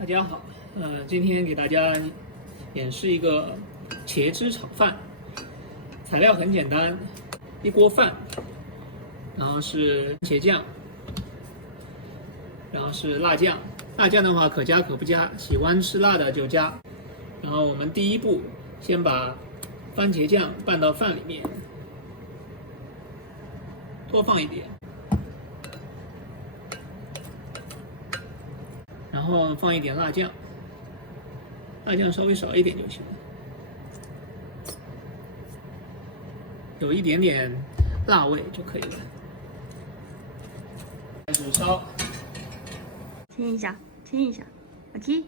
大家好，今天给大家演示一个茄汁炒饭，材料很简单，一锅饭，然后是茄酱，然后是辣酱，辣酱的话可加可不加，喜欢吃辣的就加。然后我们第一步，先把番茄酱拌到饭里面，多放一点。然后放一点辣酱，辣酱稍微少一点就行，有一点点辣味就可以了。开始烧，亲一下，亲一下，亲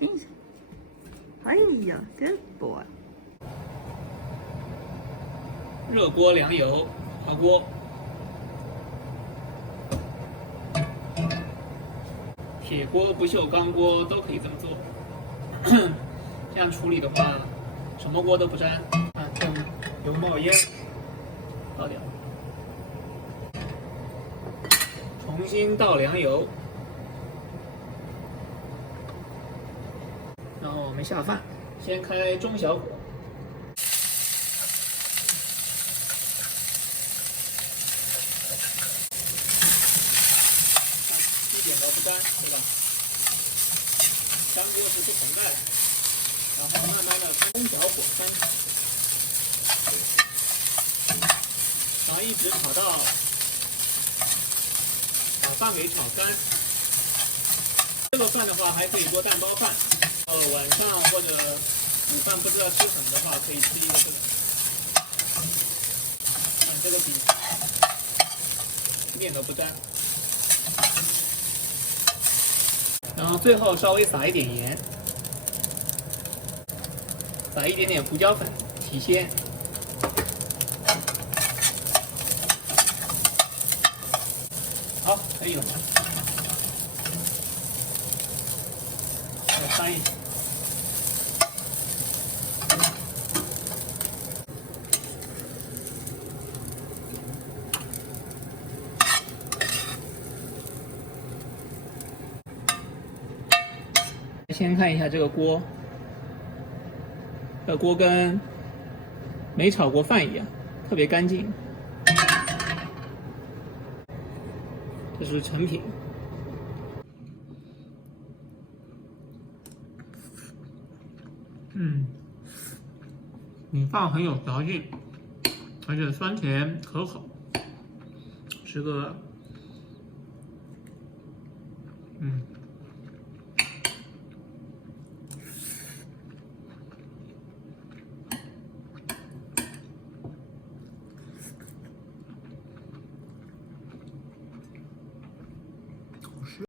一下。哎呀 ，good boy。热锅凉油，滑锅。铁锅、不锈钢锅都可以这么做。这样处理的话，什么锅都不沾。啊，看油冒烟，倒掉。重新倒凉油，然后我们下饭，先开中小火。一点都不干，对吧？干锅是不存在的，然后慢慢的中小火翻炒，然后一直炒到把饭给炒干。这个饭的话还可以做蛋包饭，晚上或者午饭不知道吃什么的话，可以吃一个这个。看这个底一点都不沾。然后最后稍微撒一点盐，撒一点点胡椒粉提鲜。好，可以了。再翻一下。先看一下这个锅，这锅跟没炒过饭一样，特别干净。这是成品。米饭很有嚼劲，而且酸甜可口，是个